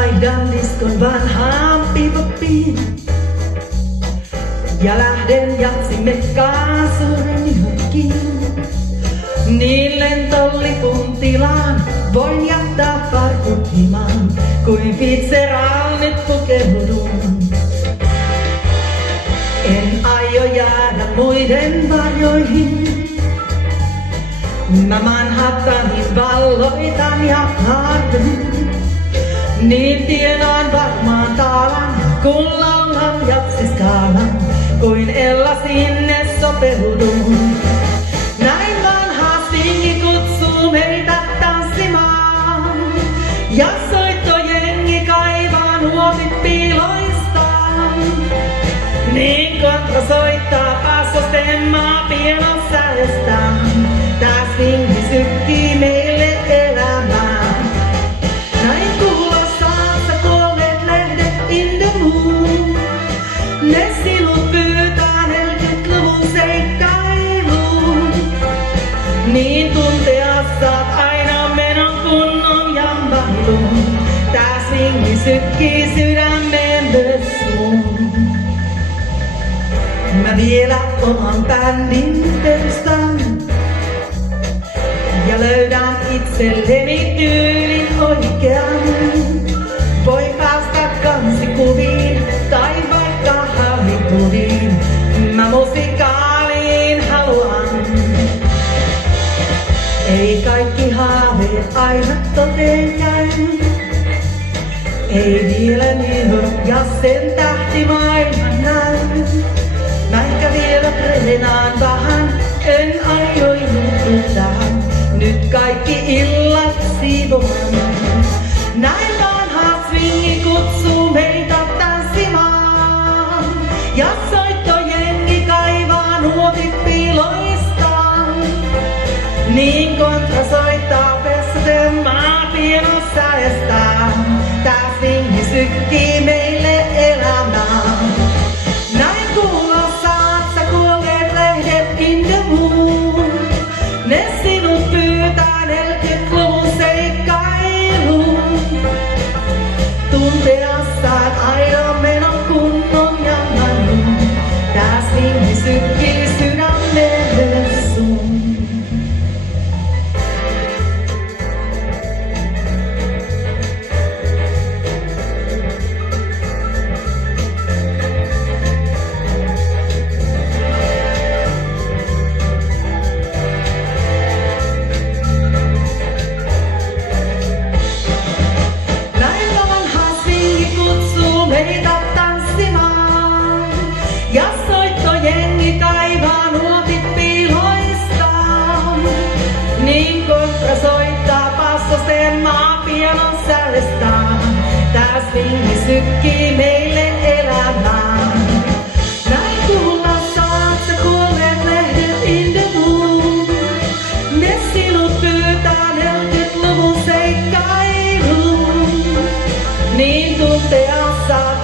vaihdan diskon vanhaan pipoppiin. Ja lähden jatsimme kaasurin johonkin. Niin lentolipun tilaan voin jättää farkut himaan, kuin Fitzgerald nyt pukeudun. En aio jäädä muiden varjoihin. Mä Manhattanin valloitan ja haarden. Niin tiedän varmaan taalan, kun laulan jatsiskaalan, kuin Ella sinne sopeudun. Näin vanha swingi kutsuu meitä tanssimaan, ja soittojengi kaivaa nuotit piiloistaan. Niin kontra soittaa passostenmaa pienon säestään, tää swingi sykkii meille elämään. Näin kuulostaa sä kuolleet lehdet in the moon. Ne sinut pyytää 40-luvun seikkailuun. Niin tuntea saat aina menon kunnon jampailuun. Tää swingi sykkii sydämeen myös sun. Mä vielä oman bändin perustan. Ja löydän itselleni tyylin oikean. Voi päästä kansikuviin tai vaikka Hollywoodiin. Mä musikaaliin haluan. Ei kaikki haaveet aina toteen käy. Ei vielä New York ja sen tähtimaailman näy. Mä ehkä vielä treenaan vähän, en aio juuttaa. Nyt kaikki illat siivoan. Näin vanha swingi kutsuu meitä tanssimaan. Ja soittojengi kaivaa nuotit piiloistaan. Niin kontra soittaa pessoten maa pienon säestään. Tää swingi sykkii meille elämään. Näin kuulostaa sä kuolleet lehdet in the moon. Ne sinut pyytää 40-luvun seikkailuun. Tuntea saat aina menon kunnon jammailuun. Tää swingi sykkii sydämelle sun. Meitä tanssimaan. Ja soittojengi kaivaa nuotit piiloistaan. Niin kontra soittaa passosten maa pienon säestään. Tää swingi sykkii meille elämään. Näin kuulla saat sä kuolleet lehdet in the moon. Ne sinut pyytää 40-luvun seikkailuun. Niin tuntea saat